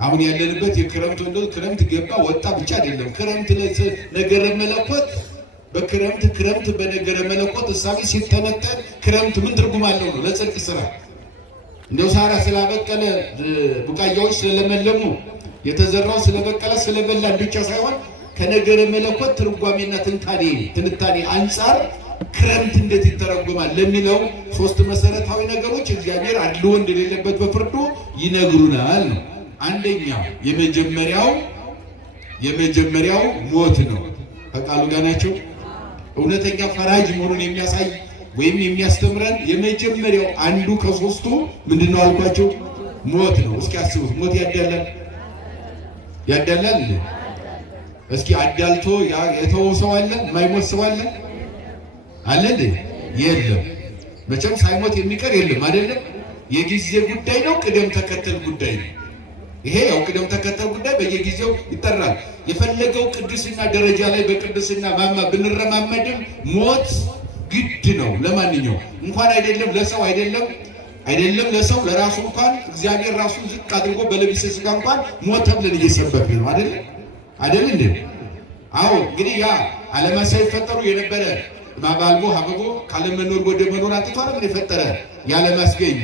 አሁን ያለንበት የክረምት ወንዶ ክረምት ገባ ወጣ ብቻ አይደለም። ክረምት ነገረ መለኮት ክረምት በነገረ መለኮት እሳቤ ሲተነተን ክረምት ምን ትርጉም አለው ነው ለጽድቅ ስራ። እንደው ሳራ ስላበቀለ ቡቃያዎች ስለለመለሙ የተዘራው ስለበቀለ ስለበላ ብቻ ሳይሆን ከነገረ መለኮት ትርጓሜና ትንታኔ አንፃር ክረምት እንዴት ይተረጎማል ለሚለው ሶስት መሰረታዊ ነገሮች እግዚአብሔር አድልዎ እንደሌለበት በፍርዱ ይነግሩናል ነው። አንደኛው የመጀመሪያው ሞት ነው። ከቃሉ ጋር ናቸው። እውነተኛ ፈራጅ መሆኑን የሚያሳይ ወይም የሚያስተምረን የመጀመሪያው አንዱ ከሶስቱ ምንድነው አልኳቸው? ሞት ነው። እስኪ አስቡት፣ ሞት ያዳላል። እስኪ አዳልቶ የተወው ሰው አለ? የማይሞት ሰው አለ? አለ እንዴ? የለም። መቼም ሳይሞት የሚቀር የለም አይደለም። የጊዜ ጉዳይ ነው፣ ቅደም ተከተል ጉዳይ ነው። ይሄ ያው ቅደም ተከተል ጉዳይ በየጊዜው ይጠራል። የፈለገው ቅድስና ደረጃ ላይ በቅድስና ማማ ብንረማመድም ሞት ግድ ነው። ለማንኛውም እንኳን አይደለም ለሰው አይደለም ለሰው ለራሱ እንኳን እግዚአብሔር ራሱ ዝቅ አድርጎ በለቢሰ ሥጋ እንኳን ሞተ ብለን እየሰበክን ነው አይደል እንዴ? አዎ እንግዲህ ያ ዓለማት ሳይፈጠሩ የነበረ ማባልቦ ሀበቦ ካለመኖር ወደ መኖር አጥቷል። ምን የፈጠረ ያለማስገኝ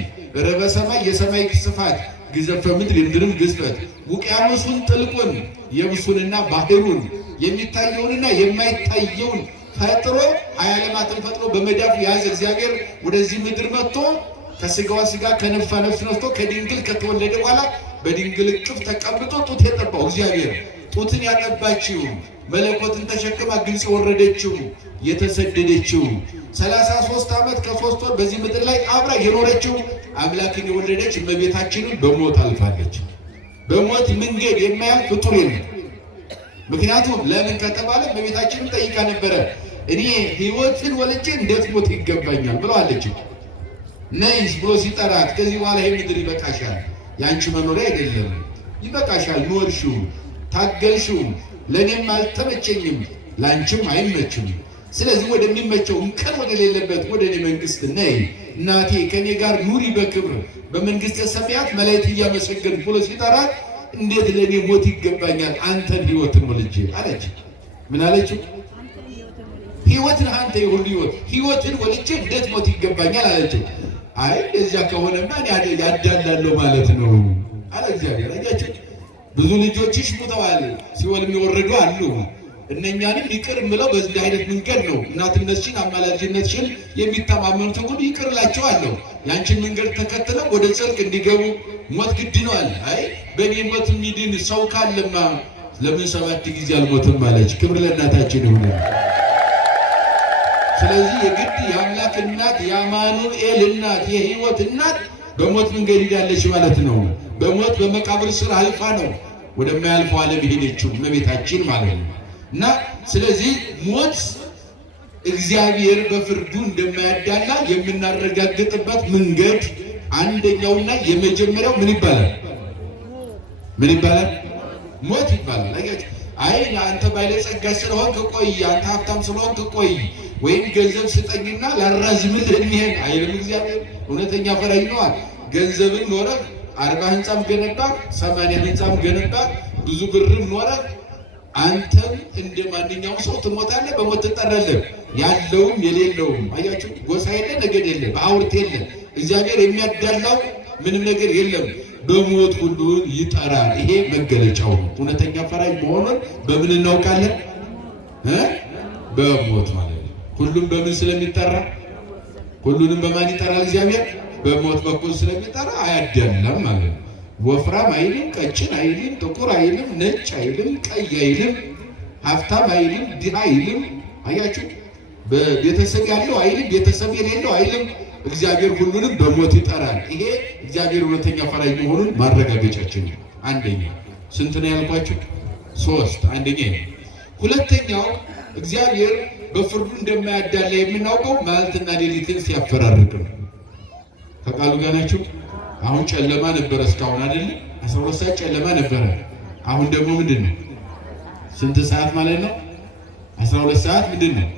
ረበ ሰማይ የሰማይ ስፋት ግዘፈ ምድር የምድርን ግዝፈት ውቅያኖሱን ጥልቁን የብሱንና ባህሩን የሚታየውንና የማይታየውን ፈጥሮ ዓለማትን ፈጥሮ በመዳፉ የያዘ እግዚአብሔር ወደዚህ ምድር መጥቶ ከስጋዋ ስጋ ከነፍሷ ነፍስ ነስቶ ከድንግል ከተወለደ በኋላ በድንግል እቅፍ ተቀምጦ ጡት የጠባው እግዚአብሔር ጡትን ያጠባችው መለኮትን ተሸክማ ግብጽ የወረደችው የተሰደደችው 33 ዓመት ከ3 ወር በዚህ ምድር ላይ አብራ የኖረችው አምላክን የወለደች እመቤታችንን በሞት አልፋለች። በሞት መንገድ የማያልፍ ፍጡር የለም። ምክንያቱም ለምን ከተባለ እመቤታችንን ጠይቃ ነበረ። እኔ ሕይወትን ወልጄ እንዴት ሞት ይገባኛል ብለዋለች። ነይስ ብሎ ሲጠራት ከዚህ በኋላ ይሄ ምድር ይበቃሻል፣ ያንቺ መኖሪያ አይደለም፣ ይበቃሻል፣ ኖርሽው፣ ታገልሽው፣ ለኔም አልተመቸኝም፣ ላንቺም አይመችም። ስለዚህ ወደሚመቸው እንከን ወደሌለበት ወደ እኔ መንግስት ነይ እናቴ ከኔ ጋር ኑሪ በክብር በመንግስተ ሰማያት መላእክት እያመሰገኑ ብሎ ሲጠራት እንዴት ለኔ ሞት ይገባኛል አንተን ሕይወትን ወልጄ አለች። ምን አለች? ሕይወትን አንተ የሁሉ ሕይወትን ወልጄ እንዴት ሞት ይገባኛል አለች። አይ እዚያ ከሆነማ እኔ ያዳላለሁ ማለት ነው አለ እግዚአብሔር። አያችሁ ብዙ ልጆችሽ ሙተዋል፣ ሲኦል የሚወረዱ አሉ። እነኛንም ይቅር ምለው በዚህ አይነት መንገድ ነው። እናትነትሽን አማላጅነትሽን የሚተማመኑትን ሁሉ ይቅር እላቸዋለሁ። ያንቺን መንገድ ተከትለው ወደ ጽድቅ እንዲገቡ ሞት ግድ ነው አለ። አይ በእኔ ሞት የሚድን ሰው ካለማ ለምን 7 ጊዜ አልሞትም አለች። ክብር ለእናታችን ይሁን። ስለዚህ የግድ የአምላክ እናት የአማኑኤል እናት የሕይወት እናት በሞት መንገድ ሄዳለች ማለት ነው። በሞት በመቃብር ስር አልፋ ነው ወደማያልፈው ዓለም ሄደችው እመቤታችን ማለት ነው። እና ስለዚህ ሞት እግዚአብሔር በፍርዱ እንደማያዳላ የምናረጋግጥበት መንገድ አንደኛውና የመጀመሪያው ምን ይባላል? ሞት ይባላል። አይ አንተ ባለጸጋ ስለሆንክ ቆይ፣ አንተ ሀብታም ስለሆንክ ቆይ፣ ወይም ገንዘብ ስጠኝና ላራዝምልህ እንሄን አይልም እግዚአብሔር። እውነተኛ ፈራጅ ነው። ገንዘብን ኖረህ 40 ህንጻም ገነባ 80 ህንጻም ገነባ ብዙ ብርም ኖረህ አንተም እንደ ማንኛውም ሰው ትሞታለህ፣ በሞት ትጠራለህ። ያለውም የሌለውም አያችሁ፣ ጎሳ የለ፣ ነገድ የለ፣ በአውርት የለ። እግዚአብሔር የሚያዳላው ምንም ነገር የለም። በሞት ሁሉን ይጠራል። ይሄ መገለጫው ነው። እውነተኛ ፈራጅ መሆኑን በምን እናውቃለን? በሞት ማለት ነው። ሁሉም በምን ስለሚጠራ? ሁሉንም በማን ይጠራል እግዚአብሔር? በሞት በኩል ስለሚጠራ አያዳላም ማለት ነው። ወፍራም አይልም፣ ቀጭን አይልም፣ ጥቁር አይልም፣ ነጭ አይልም፣ ቀይ አይልም፣ ሀብታም አይልም፣ ድሃ አይልም። አያችሁ፣ በቤተሰብ ያለው አይልም፣ ቤተሰብ የሌለው አይልም። እግዚአብሔር ሁሉንም በሞት ይጠራል። ይሄ እግዚአብሔር እውነተኛ ፈራጅ መሆኑን ማረጋገጫችን ነው። አንደኛ ስንት ነው ያልኳችሁ? 3። አንደኛ ነው። ሁለተኛው እግዚአብሔር በፍርዱ እንደማያዳላ የምናውቀው መዓልትና ሌሊትን ሲያፈራርቅ ነው። ከቃሉ ጋር ናችሁ? አሁን ጨለማ ነበረ እስካሁን አይደል? 12 ሰዓት ጨለማ ነበረ። አሁን ደግሞ ምንድነው? ስንት ሰዓት ማለት ነው? 12 ሰዓት ምንድነው?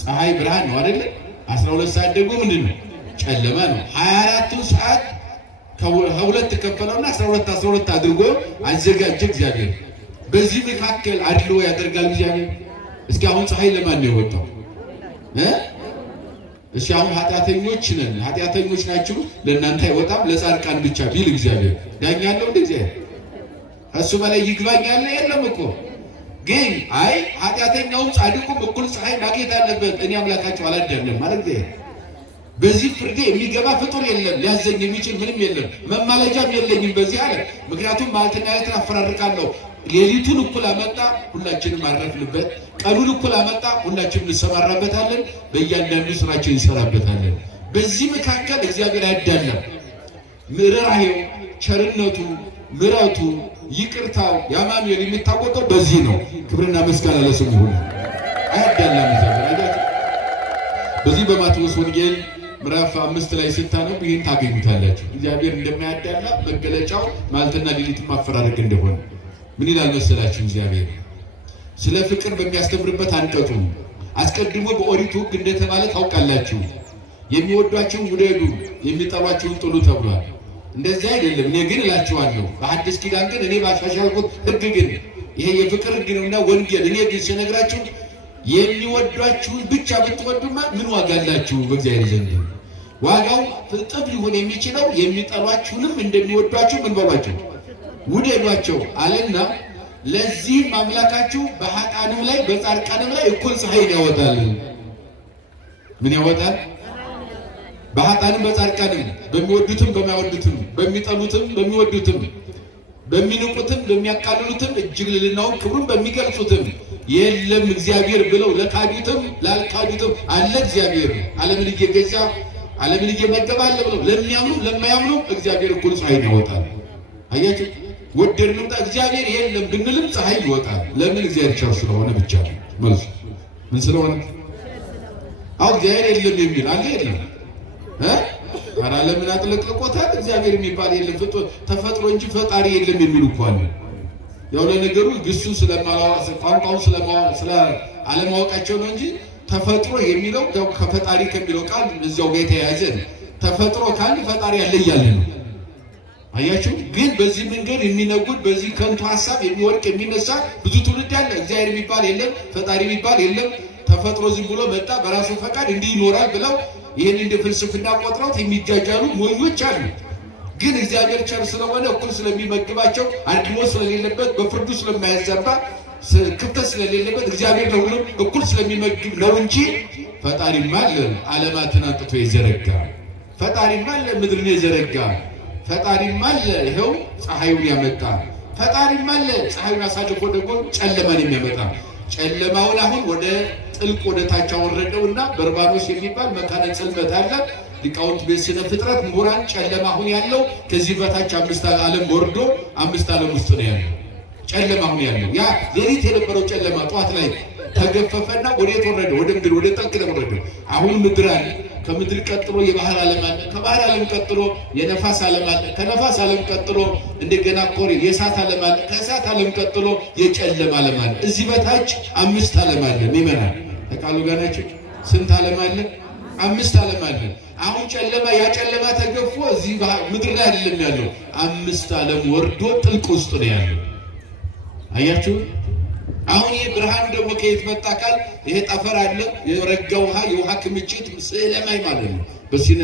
ፀሐይ ብርሃን ነው አይደል? 12 ሰዓት ደግሞ ምንድነው? ጨለማ ነው። 24 ሰዓት ከሁለት ከፈለውና 12 አድርጎ አዘጋጀ እግዚአብሔር። በዚህ መካከል አድሎ ያደርጋል እግዚአብሔር። እስኪ አሁን ፀሐይ ለማን ነው የወጣው? እሺ አሁን ኃጢአተኞች ናችሁ ለእናንተ አይወጣም ለጻድቃን ብቻ ቢል እግዚአብሔር ዳኛ አለው እንደ እግዚአብሔር? እሱ በላይ ይግባኝ ያለ የለም እኮ። ግን አይ ኃጢአተኛውም ጻድቁም እኩል ፀሐይ ማግኘት አለበት፣ እኔ አምላካቸው አላዳለም ማለት ነው። በዚህ ፍርዴ የሚገባ ፍጡር የለም፣ ሊያዘኝ የሚችል ምንም የለም፣ መማለጃም የለኝም በዚህ አለ። ምክንያቱም ማለትና ሌሊትን አፈራርቃለሁ። ሌሊቱን እኩል አመጣ፣ ሁላችንም አረፍንበት። ቀኑን እኩል አመጣ፣ ሁላችንም እንሰማራበታለን፣ በእያንዳንዱ ስራችን እንሰራበታለን። በዚህ መካከል እግዚአብሔር አያዳለም። ርኅራኄው፣ ቸርነቱ፣ ምሕረቱ፣ ይቅርታው ያማኑኤል የሚታወቀው በዚህ ነው። ክብርና ምስጋና ለስሙ ይሁን። አያዳለም እግዚአብሔር። በዚህ በማቴዎስ ወንጌል ምዕራፍ 5 ላይ ስታነቡ ይህን ታገኙታላችሁ። እግዚአብሔር እንደማያዳላ መገለጫው ማለትና ሌሊትን ማፈራረቅ እንደሆነ ምን ይላል መሰላችሁ? እግዚአብሔር ስለ ፍቅር በሚያስተምርበት አንቀጹ አስቀድሞ በኦሪቱ ሕግ እንደተባለ ታውቃላችሁ፣ የሚወዷችሁን ውደዱ፣ የሚጠሏችሁን ጥሉ ተብሏል። እንደዚህ አይደለም። እኔ ግን እላችኋለሁ፣ በሐዲስ ኪዳን ግን እኔ ባሻሻልኩት ሕግ ግን ይሄ የፍቅር ሕግ ነውና ወንጌል እኔ ግን ሲነግራችሁ የሚወዷችሁን ብቻ ብትወዱማ ምን ዋጋ አላችሁ በእግዚአብሔር ዘንድ? ዋጋው እጥፍ ሊሆን የሚችለው የሚጠሏችሁንም እንደሚወዷችሁ ምን በሏቸው ውደዷቸው አለና፣ ለዚህም አምላካችሁ በኃጥአንም ላይ በጻድቃንም ላይ እኩል ፀሐይን ያወጣል። ምን ያወጣል? በኃጥአንም በጻድቃንም፣ በሚወዱትም በማይወዱትም፣ በሚጠሉትም በሚወዱትም፣ በሚንቁትም በሚያቃልሉትም፣ እጅግ ልዕልናውን ክብሩን በሚገልጹትም የለም እግዚአብሔር ብለው ለካዱትም ላልካዱትም አለ እግዚአብሔር ዓለምን እየገዛ ዓለምን እየመገበ አለ ብለው ለሚያምኑ ለማያምኑ እግዚአብሔር እኩል ፀሐይን ያወጣል። አያችሁ፣ ወደድንም እግዚአብሔር የለም ብንልም ፀሐይ ይወጣል። ለምን? እግዚአብሔር ቸር ስለሆነ ብቻ ነው መልሱ። ምን ስለሆነ? አሁን እግዚአብሔር የለም የሚል አለ የለም? ኧረ ዓለምን አጥለቅልቆታል። እግዚአብሔር የሚባል የለም ተፈጥሮ እንጂ ፈጣሪ የለም የሚሉ እኮ አለ። ያው ለነገሩ ግሱ ቋንቋውን ስለ አለማወቃቸው ነው እንጂ ተፈጥሮ የሚለው ከፈጣሪ ከሚለው ቃል እዚያው ጋር የተያያዘ ነው። ተፈጥሮ ካል ፈጣሪ ያለ እያለ ነው። አያችሁ፣ ግን በዚህ መንገድ የሚነጉድ በዚህ ከንቱ ሐሳብ የሚወድቅ የሚነሳ ብዙ ትውልድ አለ። እግዚአብሔር የሚባል የለም፣ ፈጣሪ የሚባል የለም፣ ተፈጥሮ ዝም ብሎ መጣ በራሱ ፈቃድ እንዲህ ይኖራል ብለው ይህን እንደ ፍልስፍና ቆጥረውት የሚጃጃሉ ሞኞች አሉ። ግን እግዚአብሔር ቸር ስለሆነ እኩል ስለሚመግባቸው አድሎ ስለሌለበት በፍርዱ ስለማያዛባ ክፍተት ስለሌለበት እግዚአብሔር ለሁሉም እኩል ስለሚመግብ ነው እንጂ ፈጣሪማ አለ ዓለማትን አንጥቶ የዘረጋ፣ ፈጣሪማ አለ ምድርን የዘረጋ፣ ፈጣሪማ አለ ይኸው ፀሐዩን ያመጣ፣ ፈጣሪማ አለ ፀሐዩን አሳልፎ ደግሞ ጨለማን የሚያመጣ። ጨለማውን አሁን ወደ ጥልቅ ወደ ታች አወረደውና በርባኖስ የሚባል መካነ ጽልመት አለ። ሊቃውንት በስነ ፍጥረት ምሁራን ጨለማ አሁን ያለው ከዚህ በታች 5 ዓለም ወርዶ 5 ዓለም ውስጥ ነው ያለው። ጨለማ አሁን ያለው ያ ሌሊት የነበረው ጨለማ ጠዋት ላይ ተገፈፈና ወዴት ወረደ? ወደ ምድር ወደ ጥልቅ ነው ወረደ። አሁን ምድር አለ። ከምድር ቀጥሎ የባህር ዓለም አለ። ከባህር ዓለም ቀጥሎ የነፋስ ዓለም አለ። ከነፋስ ዓለም ቀጥሎ እንደገና ኮሪ የእሳት ዓለም አለ። ከእሳት ዓለም ቀጥሎ የጨለማ ዓለም አለ። እዚህ በታች 5 ዓለም አለ። ምእመናን ተቃሉ ጋር ናቸው። ስንት ዓለም አለ? 5 ዓለም አለ። አሁን ጨለማ ያ ጨለማ ተገፎ እዚህ ምድር ላይ አይደለም ያለው፣ 5 ዓለም ወርዶ ጥልቅ ውስጥ ነው ያለው። አያችሁ፣ አሁን ይሄ ብርሃን ደግሞ ከየት መጣ ካል ይሄ ጠፈር አለ፣ የረጋ ውሃ፣ የውሃ ክምችት ስዕለማይ ማለት ነው። በስነ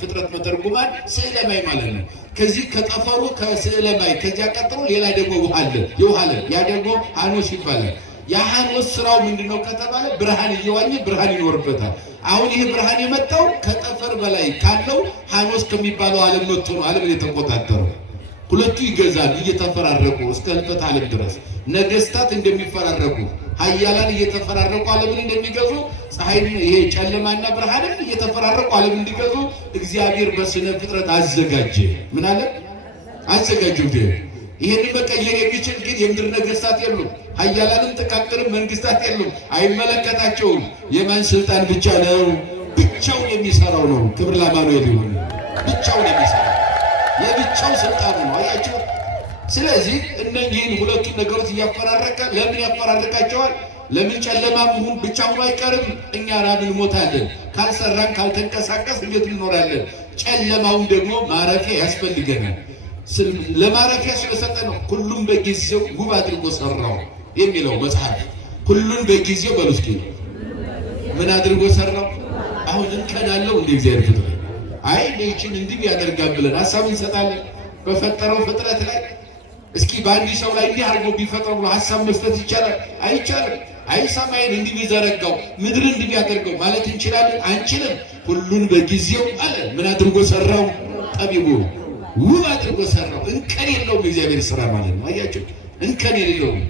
ፍጥረት መተርጉማን ስዕለማይ ማለት ነው። ከዚህ ከጠፈሩ ከስዕለማይ ከዚያ ቀጥሎ ሌላ ደግሞ ውሃ አለ፣ የውሃ አለ። ያ ደግሞ ሐኖስ ይባላል። የሐኖስ ስራው ምንድነው ከተባለ ብርሃን እየዋኘ ብርሃን ይኖርበታል። አሁን ይህ ብርሃን የመጣው ከጠፈር በላይ ካለው ሐኖስ ከሚባለው ዓለም መጥቶ ነው ዓለምን የተቆጣጠረው። ሁለቱ ይገዛሉ እየተፈራረቁ እስከ ሕልፈተ ዓለም ድረስ። ነገስታት እንደሚፈራረቁ ኃያላን እየተፈራረቁ ዓለምን እንደሚገዙ ፀሐይን ይሄ ጨለማና ብርሃንን እየተፈራረቁ ዓለም እንዲገዙ እግዚአብሔር በስነ ፍጥረት አዘጋጀ። ምን አለ? አዘጋጀው። ይሄን መቀየር የሚችል ግን የምድር ነገስታት የሉም። ኃያላንም ጥቃቅንም መንግስታት የሉም። አይመለከታቸውም። የማን ስልጣን ብቻ ነው? ብቻውን የሚሰራው ነው። ክብር ለአማኑኤል ይሁን። ብቻውን የሚሰራው የብቻው ስልጣን ነው። አያችሁ። ስለዚህ እነዚህን ሁለቱን ነገሮች እያፈራረቀ ለምን ያፈራርቃቸዋል? ለምን ጨለማ መሆን ብቻውን አይቀርም። እኛ ራብ እንሞታለን። ካልሰራን ካልተንቀሳቀስ እንዴት እንኖራለን? ጨለማውን ደግሞ ማረፊያ ያስፈልገናል። ለማረፊያ ስለሰጠ ነው ሁሉም በጊዜው ውብ አድርጎ ሰራው የሚለው መጽሐፍ። ሁሉን በጊዜው በሉ እስኪ ምን አድርጎ ሰራው? አሁን እንከን አለው እንደ እግዚአብሔር ፍጥረት አይ ለይችን እንዲህ ያደርጋል ብለን ሐሳብ እንሰጣለን በፈጠረው ፍጥረት ላይ። እስኪ በአንድ ሰው ላይ እንዲህ አድርጎ ቢፈጥረው ብሎ ሐሳብ መስጠት ይቻላል? አይቻልም። አይ ሰማይን እንዲህ ቢዘረጋው ምድርን እንዲህ ቢያደርገው ማለት እንችላለን? አንችልም። ሁሉን በጊዜው አለ ምን አድርጎ ሰራው? ጠቢቡ ውብ አድርጎ ሰራው። እንከን የለውም እግዚአብሔር ስራ ማለት ነው። አያችሁ እንከን የለውም።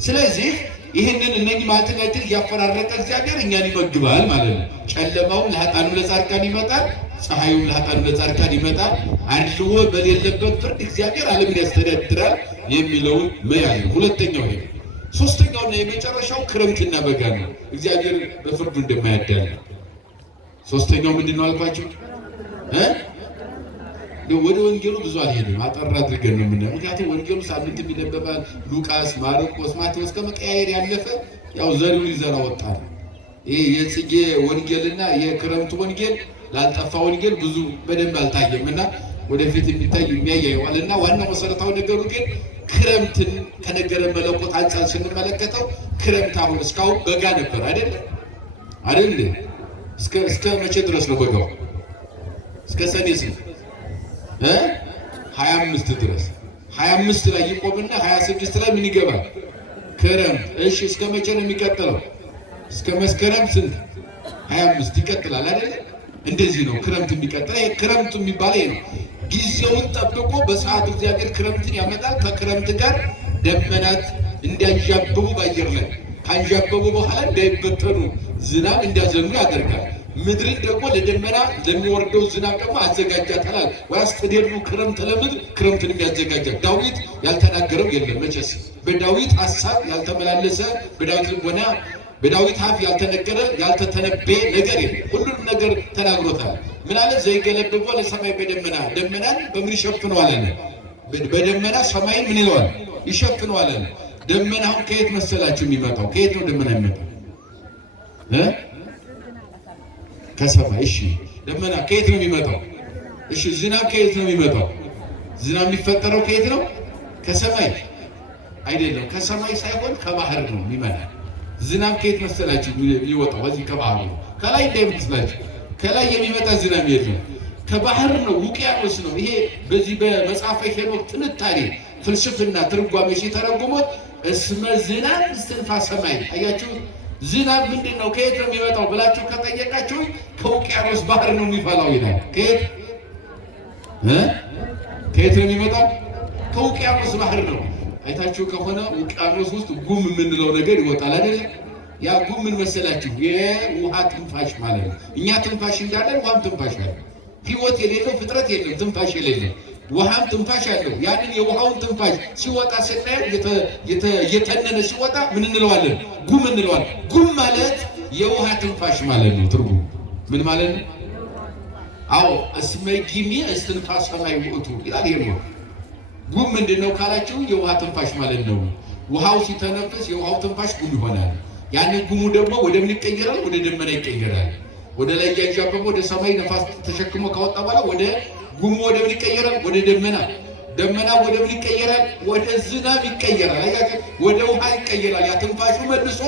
ስለዚህ ይህንን እነኚህ ማዕተናትን እያፈራረቀ እግዚአብሔር እኛን ይመግባል ማለት ነው። ጨለማውን ለኃጥአኑ ለጻድቃን ይመጣል፣ ፀሐዩን ለኃጥአኑ ለጻድቃን ይመጣል። አድልዎ በሌለበት ፍርድ እግዚአብሔር ዓለምን ያስተዳድራል የሚለውን መያዝ ነው። ሁለተኛው ይሄ። ሶስተኛውና የመጨረሻው ክረምትና በጋ ነው። እግዚአብሔር በፍርዱ እንደማያዳል። ሶስተኛው ምንድነው አልኳችሁ? ወደ ወንጌሉ ብዙ አልሄድም፣ አጠር አድርገን ነው የምናየው። ምክንያቱም ወንጌሉ ሳምንት ይነበባል። ሉቃስ፣ ማርቆስ፣ ማቴዎስ ከመቀያየር ያለፈ ያው ዘሪው ሊዘራ ወጣ። ይሄ የጽጌ ወንጌልና የክረምቱ ወንጌል ላልጠፋ ወንጌል ብዙ በደንብ አልታየም እና ወደፊት የሚታይ የሚያያየዋል እና ዋናው መሰረታዊ ነገሩ ግን ክረምትን ከነገረ መለኮት አንጻር ስንመለከተው ክረምት አሁን እስካሁን በጋ ነበር አይደል? እስከ መቼ ድረስ ነው በጋው? እስከ ሰኔ 25 ድረስ 25 ላይ ይቆምና 26 ላይ ምን ይገባል? ክረምት። እሺ እስከ መቼ ነው የሚቀጥለው? እስከ መስከረም ስንት 25 ይቀጥላል አይደል? እንደዚህ ነው ክረምት የሚቀጥለው። ይሄ ክረምቱ የሚባለው ነው። ጊዜውን ጠብቆ በሰዓቱ እግዚአብሔር ክረምትን ያመጣል። ከክረምት ጋር ደመናት እንዲያንዣብቡ በአየር ላይ ካንዣበቡ በኋላ እንዳይበተኑ ዝናብ እንዲያዘንቡ ያደርጋል። ምድርን ደግሞ ለደመና ለሚወርደው ዝናብ ደግሞ አዘጋጃታል። ወያስተደሉ ክረምት ለምድር ክረምትን ያዘጋጃል። ዳዊት ያልተናገረው የለም መቼስ። በዳዊት ሐሳብ ያልተመላለሰ በዳዊት ልቦና በዳዊት አፍ ያልተነገረ ያልተተነበየ ነገር የለም። ሁሉንም ነገር ተናግሮታል። ምን አለ? ዘይገለብቦ ለሰማይ በደመና ደመናን በምን ይሸፍነዋል አለ። በደመና ሰማይን ምን ይለዋል? ይሸፍነዋል አለ። ደመናውን ከየት መሰላችሁ የሚመጣው? ከየት ነው ደመና የሚመጣው? ከሰማይ። እሺ ደመና ከየት ነው የሚመጣው? እሺ ዝናብ ከየት ነው የሚመጣው? ዝናብ የሚፈጠረው ከየት ነው? ከሰማይ አይደለም። ከሰማይ ሳይሆን ከባህር ነው የሚመጣ። ዝናብ ከየት መሰላችሁ የሚወጣው? እዚህ ከባህር ነው። ከላይ እንዳይመስላችሁ ከላይ የሚመጣ ዝናብ የለም። ከባህር ነው፣ ውቅያኖስ ነው። ይሄ በዚህ በመጽሐፈ ሄኖክ ትንታኔ ፍልስፍና ትርጓሜ ሲተረጉሙት እስመ ዝናብ እስትንፋሰ ሰማይ። አያችሁ ዝናብ ምንድን ነው? ከየት ነው የሚመጣው ብላችሁ ከጠየቃችሁ ከውቅያኖስ ባህር ነው የሚፈላው ይላል። ከየት ነው የሚመጣው? ከውቅያኖስ ባህር ነው። አይታችሁ ከሆነ ውቅያኖስ ውስጥ ጉም የምንለው ነገር ይወጣል አይደል? ያ ጉም ምን መሰላችሁ? የውሃ ትንፋሽ ማለት ነው። እኛ ትንፋሽ እንዳለን ውሃም ትንፋሽ አለ። ህይወት የሌለው ፍጥረት የለም ትንፋሽ የሌለው። ውሃም ትንፋሽ አለው። ያንን የውሃውን ትንፋሽ ሲወጣ ስናየው የተነነ ሲወጣ ምን እንለዋለን? ጉም እንለዋለን። ጉም ማለት የውሃ ትንፋሽ ማለት ነው። ትርጉም ምን ማለት ነው? አዎ እስመ ጊሜ እስትንፋሰ ሰማይ ውእቱ ይላል። ይሄ ጉም ምንድነው ካላችሁ የውሃ ትንፋሽ ማለት ነው። ውሃው ሲተነፍስ የውሃው ትንፋሽ ጉም ይሆናል። ያንን ጉሙ ደግሞ ወደ ምን ይቀየራል? ወደ ደመና ይቀየራል። ወደ ላይ እያንዣበበ ወደ ሰማይ ነፋስ ተሸክሞ ካወጣ በኋላ ወደ ጉሙ ወደ ምን ይቀየራል? ወደ ደመና። ደመና ወደ ምን ይቀየራል? ወደ ዝናብ ይቀየራል። አያችሁ ወደ ውሃ ይቀየራል። ያ ትንፋሹ መልሶ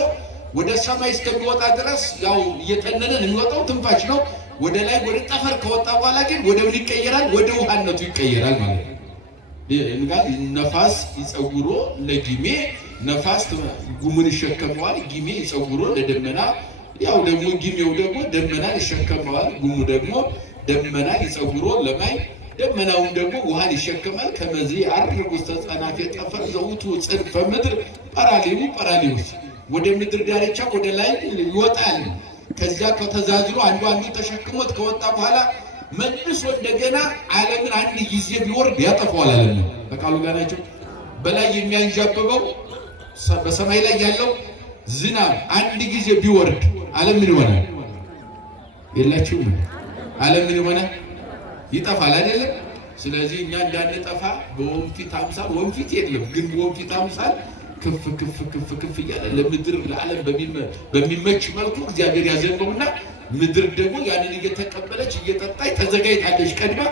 ወደ ሰማይ እስከሚወጣ ድረስ ያው እየተነነ የሚወጣው ትንፋሽ ነው። ወደ ላይ ወደ ጠፈር ከወጣ በኋላ ግን ወደ ምን ይቀየራል? ወደ ውሃነቱ ይቀየራል ማለት ነው። ነፋስ ይጸውሮ ለጊሜ ነፋስ ጉሙን ይሸከመዋል። ጊሜ ይጸውሮ ለደመና ያው ደግሞ ጊሜው ደግሞ ደመናን ይሸከመዋል። ጉሙ ደግሞ ደመና ይጸውሮ ለማይ ደመናውን ደግሞ ውሃን ይሸከማል። ከመዚህ አርግ ውስጥ ተጻናፊ ጠፈር ዘውቱ ጽድፈ ምድር ጰራሊውስ ወደ ምድር ዳርቻ ወደ ላይ ይወጣል። ከዚያ ከተዛዝሎ አንዱ ተሸክሞት ከወጣ በኋላ መልሶ እንደገና ዓለምን አንድ ጊዜ ቢወርድ ያጠፋዋል። ዓለምን በቃሉ ጋር ናቸው። በላይ የሚያንዣብበው በሰማይ ላይ ያለው ዝናብ አንድ ጊዜ ቢወርድ ዓለም ምን ይሆናል? የላችሁም? ዓለም ምን ይሆናል? ይጠፋል አይደለም? ስለዚህ እኛ እንዳንጠፋ በወንፊት አምሳል ወንፊት የለም ግን በወንፊት አምሳል ክፍ ክፍ ክፍ ክፍ እያለ ለምድር ለዓለም በሚመች መልኩ እግዚአብሔር ያዘንበውና ምድር ደግሞ ያንን እየተቀበለች እየጠጣች ተዘጋጅታለች። ቀድማ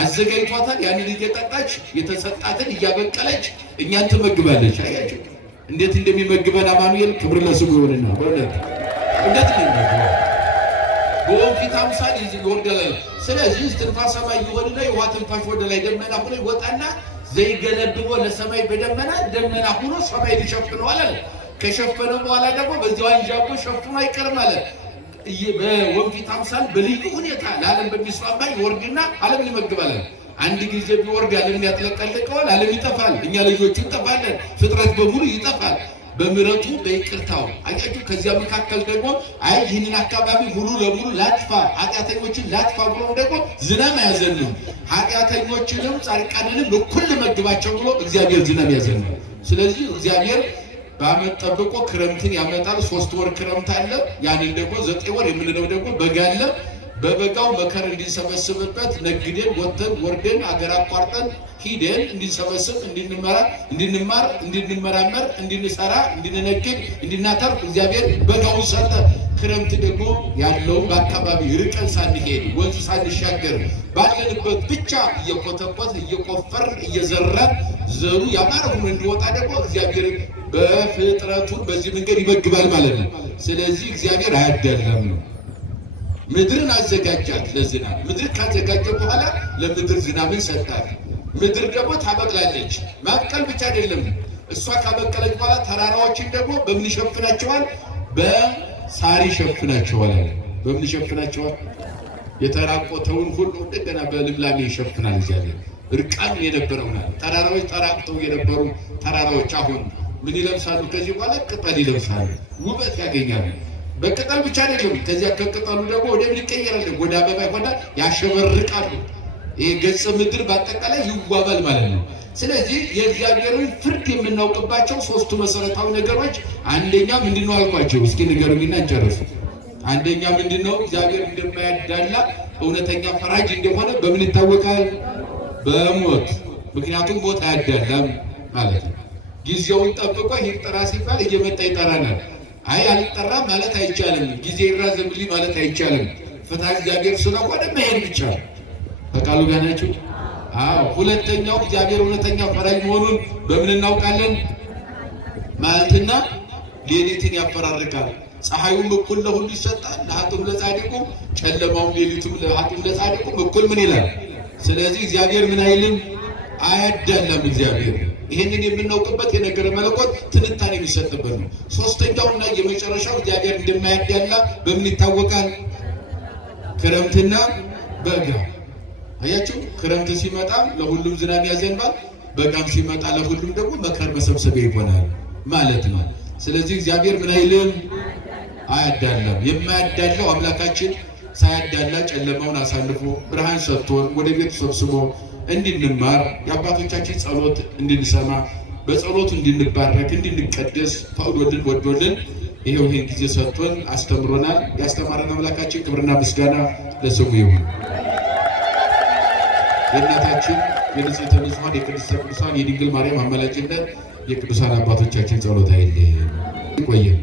አዘጋጅቷታል። ያንን እየጠጣች የተሰጣትን እያበቀለች እኛን ትመግባለች። አያችሁ እንዴት እንደሚመግበን አማኑኤል ክብር ለስሙ ይሁንና በእውነት እንዴት ነው የሚመግበን በወንፊት አምሳል ይወርዳል። ስለዚህ እስትንፋሰ ሰማይ ይወርዳል። የውሃ ትንፋሽ ወደ ላይ ደመና ሆኖ ይወጣና ዘይገለብቦ ለሰማይ በደመና ደመና ሆኖ ሰማይ ሊሸፍነዋል አለ። ከሸፈነ በኋላ ደግሞ በዚያው አንጃቦ ሸፍኖ አይቀርም አለ። በወንፊት አምሳል በልዩ ሁኔታ ለዓለም በሚስማማ ይወርድና ዓለም ይመግባል። አንድ ጊዜ ቢወርድ ዓለም ያጥለቀልቀዋል፣ ዓለም ይጠፋል፣ እኛ ልጆቹ እንጠፋለን፣ ፍጥረት በሙሉ ይጠፋል። በምሕረቱ በይቅርታው አያችሁ። ከዚያ መካከል ደግሞ አይ ይህንን አካባቢ ሙሉ ለሙሉ ላጥፋ ኃጢአተኞችን ላጥፋ ብሎ ደግሞ ዝናብ አያዘንም፣ ኃጢአተኞችንም ጻድቃንንም እኩል ልመግባቸው ብሎ እግዚአብሔር ዝናብ ያዘንም። ስለዚህ እግዚአብሔር በዓመት ጠብቆ ክረምትን ያመጣል። 3 ወር ክረምት አለ። ያንን ደግሞ 9 ወር የምንለው ደግሞ በጋ አለ። በበጋው መከር እንድንሰበስብበት ነግደን ወጥተን ወርደን አገር አቋርጠን ሂደን እንድንሰበስብ እንድንማር እንድንመራመር እንድንሰራ እንድንነግድ እንድናተርፍ እግዚአብሔር በጋውን ሰጠ። ክረምት ደግሞ ያለው በአካባቢ ርቀን ሳንሄድ ወንዝ ሳንሻገር ባለንበት ብቻ እየኮተኮት እየቆፈር እየዘራን ዘሩ ያማረ ሆኖ እንዲወጣ ደግሞ እግዚአብሔር በፍጥረቱ በዚህ መንገድ ይመግባል ማለት ነው። ስለዚህ እግዚአብሔር አያደለም ነው። ምድርን አዘጋጃት ለዝናብ። ምድር ካዘጋጀ በኋላ ለምድር ዝናብን ሰጣት። ምድር ደግሞ ታበቅላለች። ማብቀል ብቻ አይደለም፣ እሷ ካበቀለች በኋላ ተራራዎችን ደግሞ በምን ይሸፍናቸዋል? በሳር ይሸፍናቸዋል። በምን ይሸፍናቸዋል? የተራቆተውን ሁሉ እንደገና በልምላሜ ይሸፍናል። እግዚአብሔር እርቃን የነበረው ተራራዎች ተራቁተው የነበሩ ተራራዎች አሁን ምን ይለብሳሉ? ከዚህ በኋላ ቅጠል ይለብሳሉ፣ ውበት ያገኛሉ። በቅጠል ብቻ አይደለም፣ ከዚያ ከቅጠሉ ደግሞ ወደ ምን ይቀየራል? ወደ አበባ ይሆናል፣ ያሸበርቃሉ። ይሄ ገጸ ምድር በአጠቃላይ ይዋባል ማለት ነው። ስለዚህ የእግዚአብሔርን ፍርድ የምናውቅባቸው 3 መሰረታዊ ነገሮች አንደኛ ምንድነው አልኳቸው? እስኪ ንገሩኝና እንጨርስ። አንደኛ ምንድነው? እግዚአብሔር እንደማያዳላ እውነተኛ ፈራጅ እንደሆነ በምን ይታወቃል? በሞት። ምክንያቱም ሞት አያዳላም ማለት ነው። ጊዜውን ጠብቆ ይጥራ ሲባል እየመጣ ይጠራናል። አይ አልጠራም ማለት አይቻልም። ጊዜ ይራዘምልኝ ማለት አይቻልም። ፍትሐ እግዚአብሔር ስለሆነ መሄድ ብቻ ነው። በቃሉ ጋር ናችሁ? አዎ። ሁለተኛው እግዚአብሔር እውነተኛ ፈራጅ መሆኑን በምን እናውቃለን? መዓልትና ሌሊትን ያፈራርቃል። ፀሐዩም እኩል ለሁሉ ይሰጣል፣ ለኃጥኡም ለጻድቁም፣ ጨለማውም ሌሊቱም ለኃጥኡም ለጻድቁም እኩል ምን ይላል? ስለዚህ እግዚአብሔር ምን አይልም? አያዳላም። እግዚአብሔር ይህንን የምናውቅበት የነገረ መለኮት ትንታኔ የሚሰጥበት ነው። ሶስተኛውና የመጨረሻው እግዚአብሔር እንደማያዳላ በምን ይታወቃል? ክረምትና በጋ። አያችሁ፣ ክረምት ሲመጣ ለሁሉም ዝናብ ያዘንባል፣ በጋም ሲመጣ ለሁሉም ደግሞ መከር መሰብሰቢያ ይሆናል ማለት ነው። ስለዚህ እግዚአብሔር ምን አይልም? አያዳላም። የማያዳላው አምላካችን ሳያዳላ ጨለማውን አሳልፎ ብርሃን ሰጥቶን ወደ ቤቱ ሰብስቦ እንድንማር የአባቶቻችን ጸሎት እንድንሰማ በጸሎቱ እንድንባረክ እንድንቀደስ ፈቅዶልን ወዶልን ይሄው ይሄን ጊዜ ሰጥቶን አስተምሮናል። ያስተማረን አምላካችን ክብርና ምስጋና ለስሙ ይሁን። የእናታችን የንጽሕተ ንጹሐን የቅድስተ ቅዱሳን የድንግል ማርያም አማላጅነት የቅዱሳን አባቶቻችን ጸሎት አይለየን። ይቆየን።